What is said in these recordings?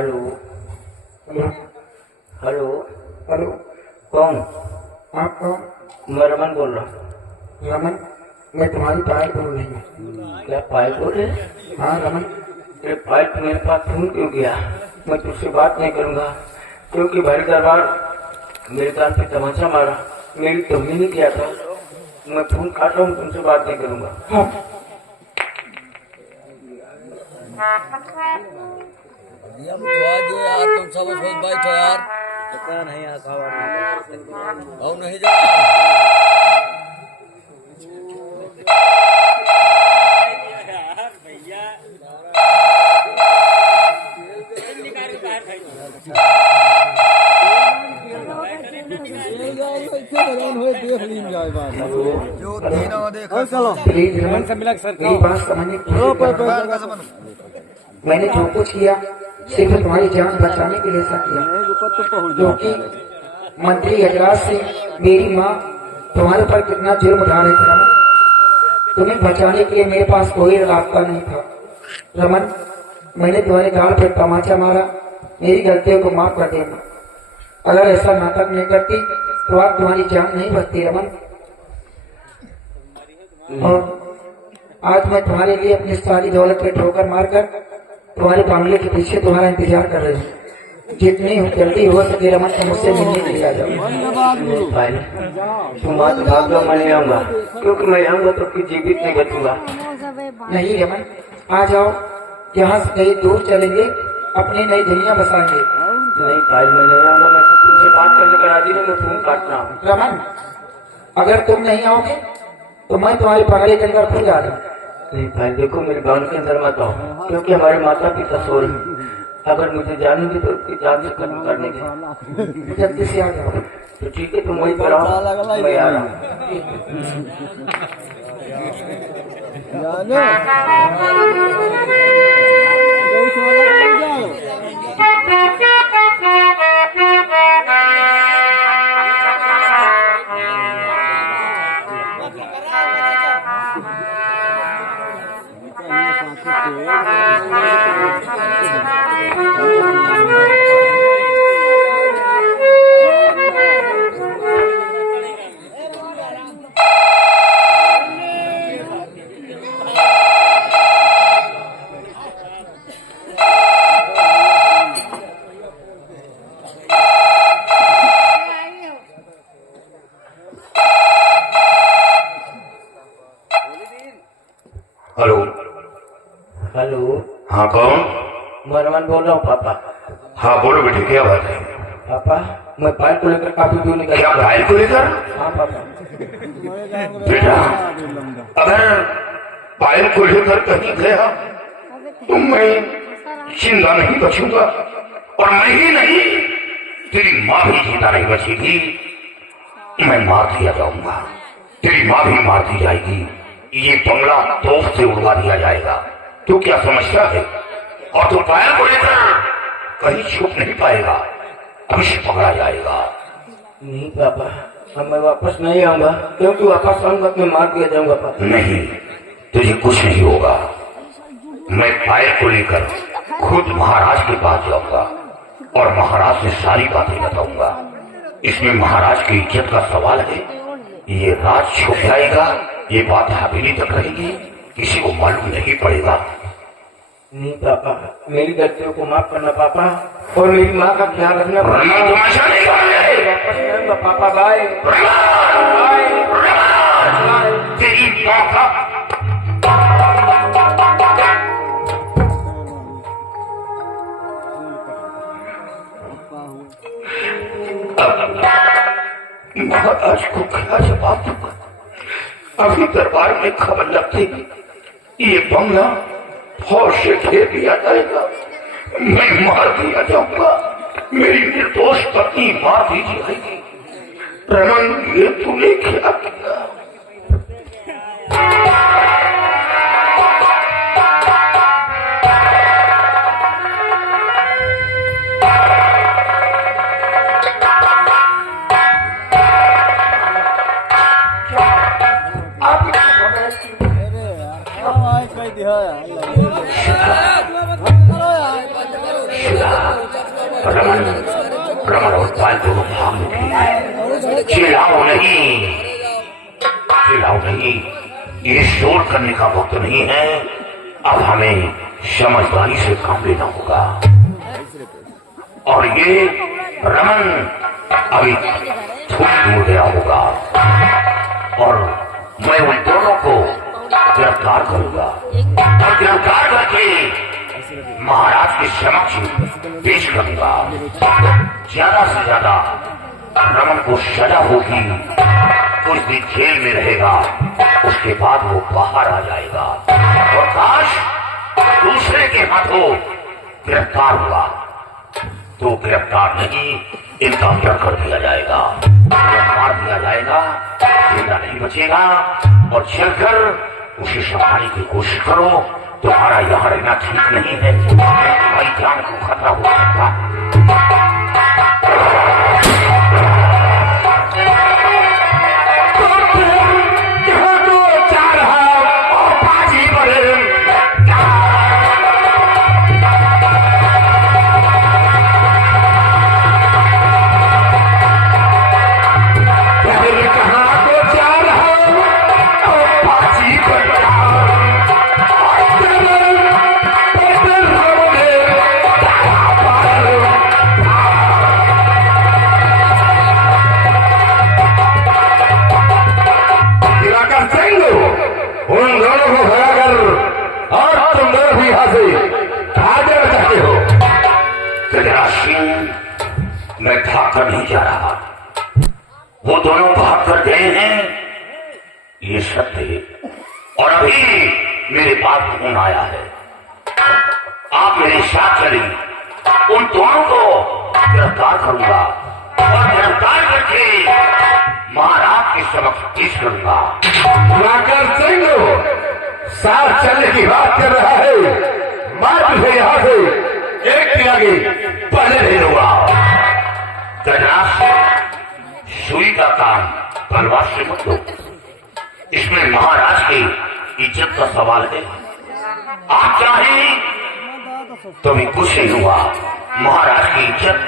Hello hello hello hello. कौन? आप कौन? मैं रमन बोल रहा हूँ। रमन, मैं तुम्हारी पायल बोल रही हूँ। क्या पायल बोल रहे? हाँ रमन। तेरे पायल तू मेरे पास फोन क्यों किया? मैं तुझसे बात नहीं करूंगा क्योंकि भाई दरबार मेरे कान पे तमाचा मारा, मेरी तोहनी नहीं किया था। मैं फोन काट रहा हूँ, तुमसे बात नहीं करूंगा। हाँ। तुम सब सोच बैठो यार। पता नहीं और नहीं जा प्लीज रमन, मेरी बात समझने की कोशिश करो। मैंने जो कुछ किया सिर्फ तुम्हारी जान बचाने के लिए सब किया, क्योंकि मंत्री हजरात से मेरी माँ तुम्हारे ऊपर कितना जुर्म उठा रही थी रमन। तुम्हें बचाने के लिए मेरे पास कोई रास्ता नहीं था रमन। मैंने तुम्हारे गाल पे तमाचा मारा, मेरी गलतियों को माफ कर देना। अगर ऐसा नाटक नहीं करती तो आज तुम्हारी जान नहीं बचती रमन। और आज मैं तुम्हारे लिए अपनी सारी दौलत पे ठोकर मारकर तुम्हारे बंगले के पीछे तुम्हारा इंतजार कर रही हूँ। जितनी जल्दी हो सके रमन तुम मुझसे मिलने के लिए आ जाओ। तुम आज भाग लो, मैं नहीं आऊंगा क्योंकि मैं आऊंगा तो फिर जीवित नहीं बचूंगा। नहीं रमन, आ जाओ, यहाँ से कहीं दूर चलेंगे, अपनी नई दुनिया बसाएंगे। नहीं पायल, मैं नहीं आऊंगा। मैं तुमसे बात करने का राजी नहीं, मैं फोन काट रहा हूँ। रमन, अगर तुम नहीं आओगे तो मैं तुम्हारे बंगले के अंदर खुद आ जाऊँ। नहीं भाई देखो, मेरे गांव के अंदर मत आओ क्योंकि हमारे माता पिता सो रहे हैं। अगर मुझे जानेंगे तो उसकी जान से खत्म कर देंगे। जल्दी से आ जाओ। तो ठीक है, तुम वहीं पर आओ, मैं आ रहा हूँ। हेलो हेलो, हाँ कौन? मैं रमन बोल रहा हूँ पापा। हाँ बोलो बेटे, क्या बात है? पापा, मैं पायल को लेकर काफी दूर निकल क्या गया। पायल को लेकर? हाँ पापा। बेटा अगर पायल को लेकर कहीं गया तो मैं जिंदा नहीं बचूंगा, और मैं ही नहीं तेरी माँ भी जिंदा नहीं बचेगी। मैं मार दिया जाऊंगा, तेरी माँ भी मार दी जाएगी, ये बंगला तोप से उड़वा दिया जाएगा। तू क्या समझता है? और तू पायल को लेकर कहीं छुप नहीं पाएगा, अवश्य पकड़ा जाएगा। नहीं पापा, अब मैं वापस नहीं आऊंगा क्योंकि वापस आऊंगा तो मैं मार दिया जाऊंगा पापा। नहीं, तुझे कुछ नहीं होगा। मैं पायल को लेकर खुद महाराज के पास जाऊंगा और महाराज से सारी बातें बताऊंगा। इसमें महाराज की इज्जत का सवाल है। ये राज छुप जाएगा, ये बात हवेली तक रहेगी, किसी को मालूम नहीं पड़ेगा। नहीं पापा, मेरी गलतियों को माफ करना पापा, और मेरी माँ का ख्याल रखना पापा। तमाशा नहीं कर रहे। वापस नहीं आऊंगा पापा। Bye bye. तेरी माँ का महाराज को क्या जवाब दूंगा? अभी दरबार में खबर लगती ये बंगला फौज से घेर दिया जाएगा, मैं मार दिया जाऊंगा, मेरी निर्दोष पत्नी मार दी जाएगी। रमन, ये तूने क्या किया? गया। रमन और पायल दोनों भाग निकले। चिल्लाओ नहीं, चिल्लाओ नहीं, ये शोर करने का वक्त नहीं है। अब हमें समझदारी से काम लेना होगा। और ये रमन अभी थोड़ी दूर गया होगा और मैं उन दोनों को गिरफ्तार करूंगा और गिरफ्तार करके महाराज के समक्ष पेश करूंगा। ज्यादा से ज्यादा रमन को सजा होगी, कुछ दिन जेल में रहेगा, उसके बाद वो बाहर आ जाएगा और काश दूसरे के हाथों गिरफ्तार हुआ तो गिरफ्तार नहीं, इनकाउंटर कर दिया जाएगा, मार दिया जाएगा, जिंदा नहीं बचेगा। और चलकर उसे संभालने की कोशिश करो। तुम्हारा यहाँ रहना ठीक नहीं है, भाई जान को खतरा हो सकता है। मैं भाग कर नहीं जा रहा, वो दोनों भाग कर गए हैं, ये सत्य है। और अभी मेरे पास फोन आया है, आप मेरे साथ चलिए, उन दोनों को गिरफ्तार करूंगा और गिरफ्तार करके महाराज के समक्ष पेश करूंगा। नागर सिंह साथ चलने की बात कर रहा है, मैं तुझे यहाँ से एक के आगे पहले नहीं लूंगा। सुई का काम तलवार से मत लो, इसमें महाराज की इज्जत का सवाल है। आप चाहें तो भी कुछ नहीं हुआ, महाराज की इज्जत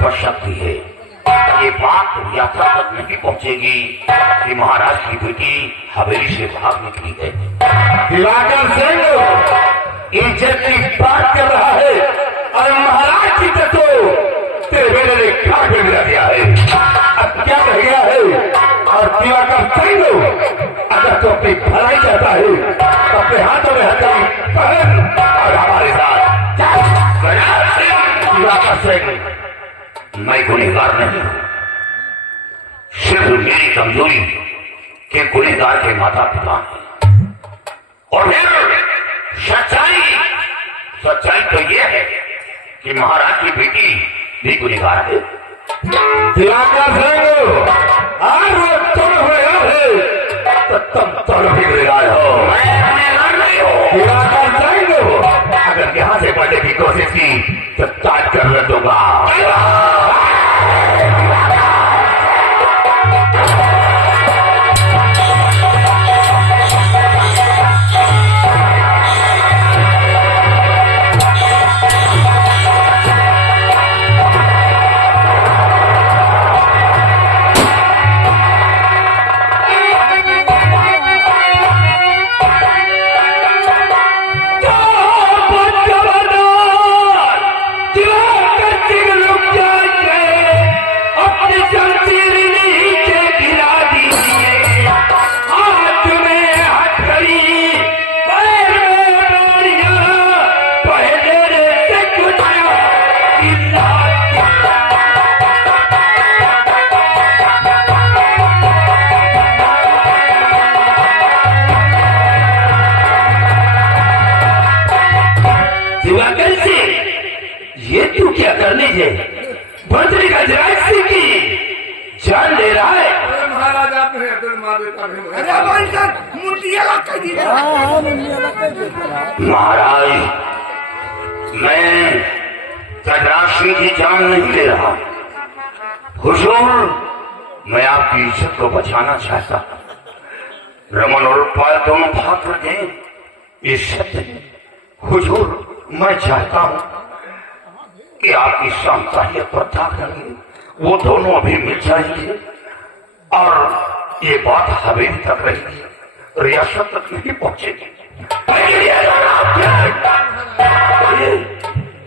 पर शक्ति है। ये बात यात्रा तक नहीं पहुंचेगी कि महाराज की बेटी हवेली से भाग निकली है। दिवाकर सिंह इज्जत की बात कर रहा है और महाराज की इज्जत को तेरे बेटे ने खाक में मिला दिया है। अब क्या रह गया है? और दिवाकर सिंह अगर तो अपनी भलाई चाहता है तो अपने हाथों में हथेली पहन और हमारे साथ दिवाकर सिंह, मैं गुनहगार नहीं हूं, सिर्फ मेरी कमजोरी के गुनहगार के माता पिता हैं। और फिर सच्चाई तो यह है कि महाराज की बेटी भी गुनहगार है। दिवाकर सिंह आज वो तुम गुनहगार है तो तुम दोनों भी गुनहगार हो। मैं गुनहगार नहीं हूं। दिवाकर सिंह अगर यहां से बढ़ने की कोशिश की तो काट कर रख दूंगा। ये तू क्या कर लीजिए? मंत्री का जराइसी की जान ले रहा है। महाराज आप महाराज, मैं गजराज सिंह की जान नहीं ले रहा। हुजूर, मैं आपकी इज्जत को बचाना चाहता। रमन और पायल दोनों भाग कर गए, ये सत्य है। हुजूर, मैं चाहता हूं कि आपकी सामसाहियत पर दाग लगे, वो दोनों अभी मिल जाएंगे और ये बात हवेली तक रहेगी, रियासत तक नहीं पहुंचेगी।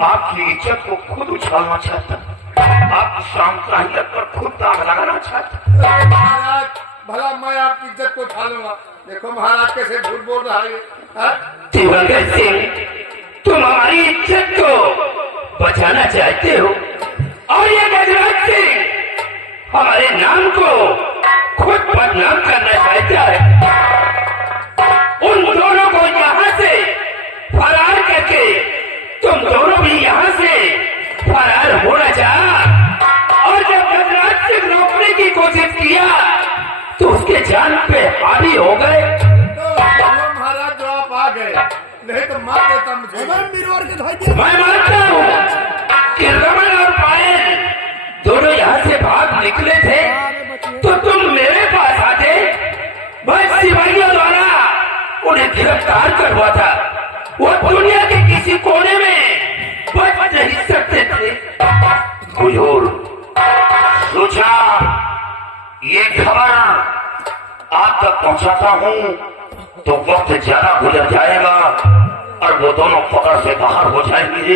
आपकी इज्जत को खुद उछालना चाहता, आपकी सामसाहियत पर खुद दाग लगाना चाहता। महाराज भला मैं आपकी इज्जत को उछालूंगा। देखो महाराज कैसे झूठ बोल रहा है हाँ? दिवंगत सिंह, तुम हमारी इज्जत को बचाना चाहते हो और ये गजराज सिंह हमारे नाम को खुद बदनाम करना चाहता है। उन दोनों को यहाँ से फरार करके तुम दोनों भी यहाँ से फरार होना चाहा और जब गजराज सिंह रोकने की कोशिश किया तो उसके जान पे हावी हो गए। तो महाराज जो आप आ गए, नहीं तो मार देता मुझे। मैं मानता हूँ कि रमन और पायल दोनों यहाँ से भाग निकले थे तो तुम मेरे पास आते, बस सिपाहियों द्वारा उन्हें गिरफ्तार करवा था। वो दुनिया के किसी कोने में बच नहीं सकते थे। हुजूर, सोचा ये खबर आप तक पहुंचाता हूँ तो वक्त ज्यादा गुजर जाएगा और वो दोनों पकड़ से बाहर हो जाएंगे,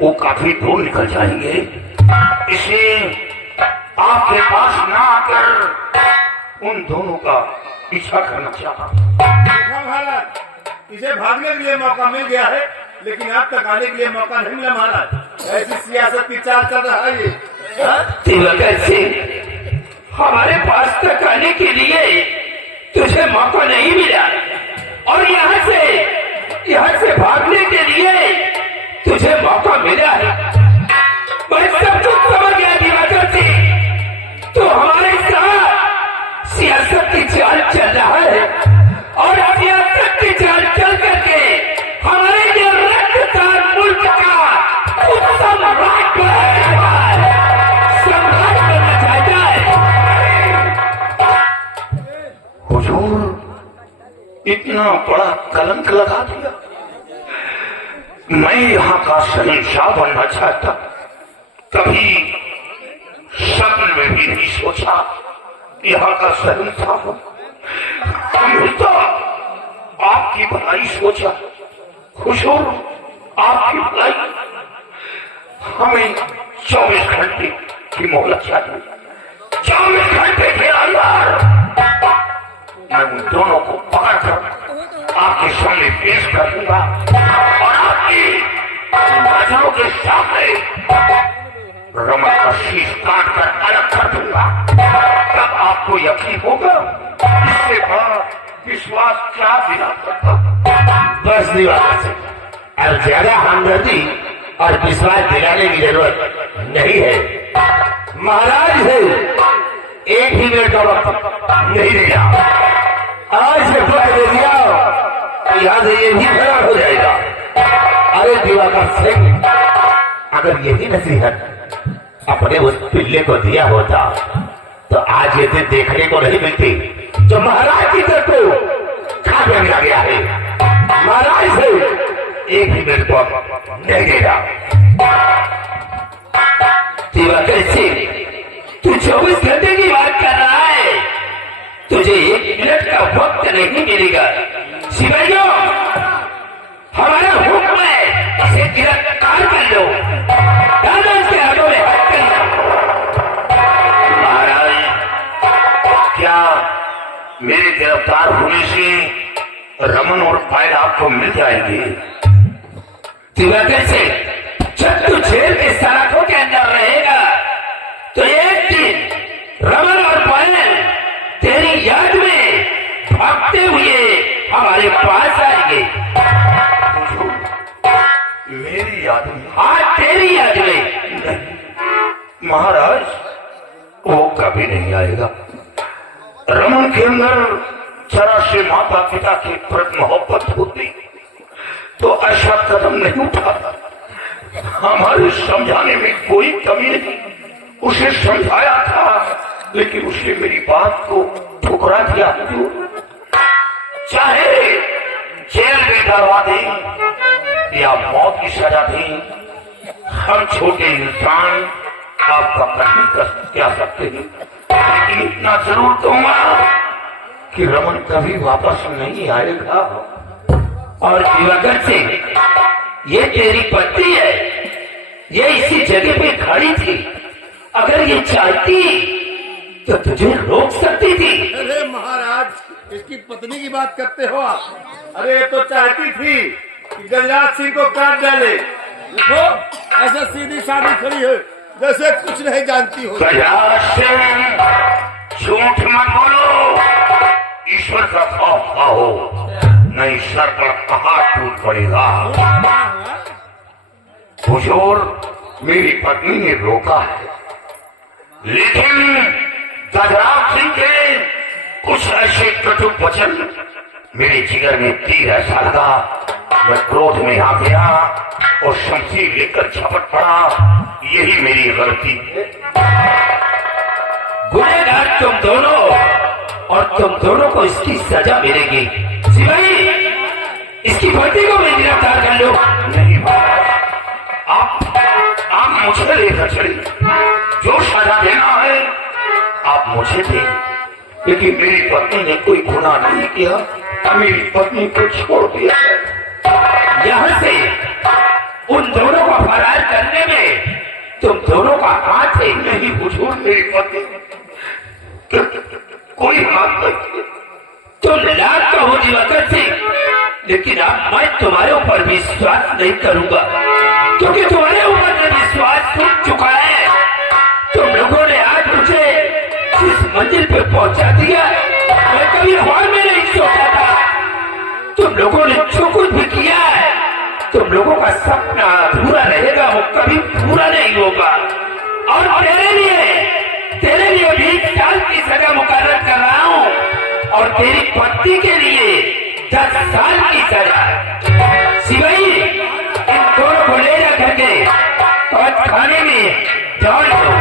वो काफी दूर निकल जाएंगे। इसलिए आपके पास ना आकर उन दोनों का पीछा करना चाहा। देखा महाराज, इसे भागने के लिए मौका मिल गया है लेकिन आप तक आने के लिए मौका नहीं मिला महाराज। ऐसी सियासत की चाल चल रहा है ये हाँ? दिवंगत सिंह, हमारे पास तक आने के लिए तुझे मौका नहीं मिला और यहाँ से भागने के लिए तुझे मौका मिला है। मैं सब कुछ समझ गया दिवंगत सिंह, तो हमारे साथ सियासत की चाल चल रहा है और सियासत की चाल चल करके हमारे ये रक्तदार मुल्क का सम्राट बनना चाहता है। हुजूर, इतना बड़ा कलंक लगा दिया। मैं यहाँ का शहंशाह बनना चाहता, कभी सपन में भी नहीं सोचा यहाँ का शहंशाह हूं। हमेशा आपकी भलाई सोचा। हुजूर, आपकी भलाई, हमें 24 घंटे की मोहलत चाहिए। 24 घंटे के अंदर मैं उन दोनों को पकड़कर आपके सामने पेश कर दूंगा और आपकी नजरों के सामने रमन का शीश काट कर अलग कर दूंगा। तब आपको यकीन होगा इससे बड़ा विश्वास क्या दिला सकता। बस दिवाकर से अब ज्यादा हमदर्दी और विश्वास दिलाने की जरूरत नहीं है। महाराज है, एक ही मिनट का वक्त नहीं देगा। आज से वक्त दे दिया तो यहाँ से ये भी फरार हो जाएगा। अरे दिवाकर सिंह, अगर यही नसीहत अपने उस पिल्ले को दिया होता तो आज ये दिन देखने को नहीं मिलती जो महाराज की तरफ को खा कर गया है। महाराज से एक ही मिनट को नहीं देगा। दिवाकर सिंह, तू 24 घंटे की बात कर रहा है, तुझे 1 मिनट का वक्त नहीं मिलेगा। सिपाहियों, हमारा हुक्म है, इसे गिरफ्तार कर लो, इसके हाथों में हाथ कर लो। महाराज, क्या मेरे गिरफ्तार होने से रमन और पायल आपको मिल जाएंगे? दिवाकर सिंह, जब तू जेल के सलाखों के अंदर रहेगा तो एक दिन रमन और पायल तेरी याद में भागते हुए हमारे पास आएंगे। मेरी याद में? हाँ, तेरी याद में। नहीं महाराज, वो कभी नहीं आएगा। रमन के अंदर जरा से माता पिता के प्रति मोहब्बत होती तो ऐसा कदम नहीं उठाता। हमारे समझाने में कोई कमी नहीं, उसे समझाया था लेकिन उसने मेरी बात को ठुकरा दिया। चाहे जेल में डरवा दे या मौत की सजा दे, हम छोटे इंसान आपका करने कर क्या सकते हैं, लेकिन इतना जरूर कहूंगा कि रमन कभी वापस नहीं आएगा। और दिवाकर सिंह, ये तेरी पत्नी है, ये इसी जगह पे खड़ी थी। अगर ये चाहती तो तुझे रोक सकती थी। अरे महाराज, इसकी पत्नी की बात करते हो आप? अरे ये तो चाहती थी कि गजराज सिंह को काट डाले। देखो ऐसा सीधी सादी खड़ी है जैसे कुछ नहीं जानती हो। गजराज सिंह, झूठ मत बोलो, ईश्वर का खौफ खाओ, नहीं सर पर पहाड़ टूट पड़ेगा। हुजूर, मेरी पत्नी ने रोका है, लेकिन गजराज सिंह के कुछ ऐसे कटु वचन मेरे जिगर में तीर ऐसा लगा, मैं क्रोध में आ गया और शमशीर लेकर झपट पड़ा। यही मेरी गलती है। गुनहगार तुम दोनों, और तुम दोनों को इसकी सजा मिलेगी। सिपाही, इसकी पत्नी को भी गिरफ्तार कर लो। नहीं महाराज, आप मुझे लेकर चलिए, जो सजा देना है आप मुझे दें, लेकिन मेरी पत्नी ने कोई गुनाह नहीं किया, मेरी पत्नी को छोड़ दिया है। यहाँ से उन दोनों को फरार करने में तुम दोनों का हाथ है। नहीं हुजूर, मेरी पत्नी तो कोई हाथ नहीं। तुम लाख कहो दिवाकर सिंह, लेकिन अब मैं तुम्हारे ऊपर विश्वास नहीं करूंगा, क्योंकि तुम्हारे ऊपर में विश्वास टूट चुका है। तुम लोगों ने आज मुझे जिस मंजिल पे पहुंचा दिया, मैं कभी ख्वाब में नहीं सोचा था। तुम लोगों ने जो कुछ भी किया है, तुम लोगों का सपना अधूरा रहेगा, वो कभी पूरा नहीं होगा। और तेरे लिए 20 साल की सजा मुकर्रर कर रहा हूँ, और तेरी पत्नी के लिए 10 साल की सजा। सिपाही, इन दोनों को ले जा करके और खाने में डाल दो।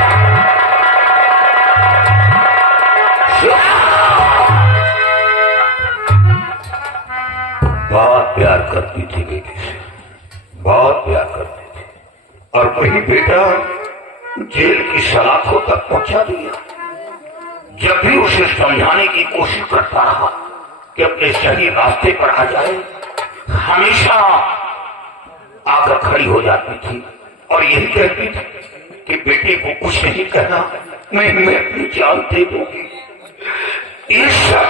बहुत प्यार करती थी बेटी से, बहुत प्यार करती थी, और वही बेटा जेल की सलाखों तक पहुंचा दिया। जब भी उसे समझाने की कोशिश करता रहा कि अपने सही रास्ते पर आ जाए, हमेशा आकर खड़ी हो जाती थी और यही कहती थी कि बेटे को कुछ नहीं कहना, मैं अपनी जान दे दूंगी। ये सब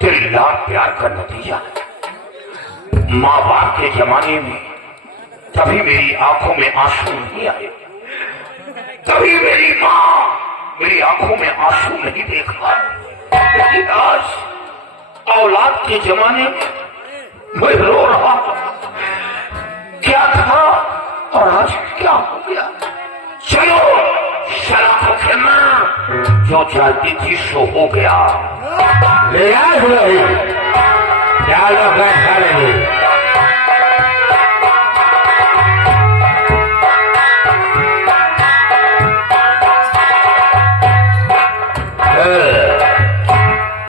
तेरे लाड प्यार का नतीजा है। माँ बाप के जमाने में तभी मेरी आंखों में आंसू नहीं आए, तभी मेरी माँ मेरी आंखों में आंसू नहीं देख पाई, लेकिन आज औलाद के जमाने में मैं रो रहा हूं। क्या था और आज क्या हो गया। चलो शराब खेलना, जो चाहती थी सो हो गया। ले आ, क्या लोग खा लेंगे।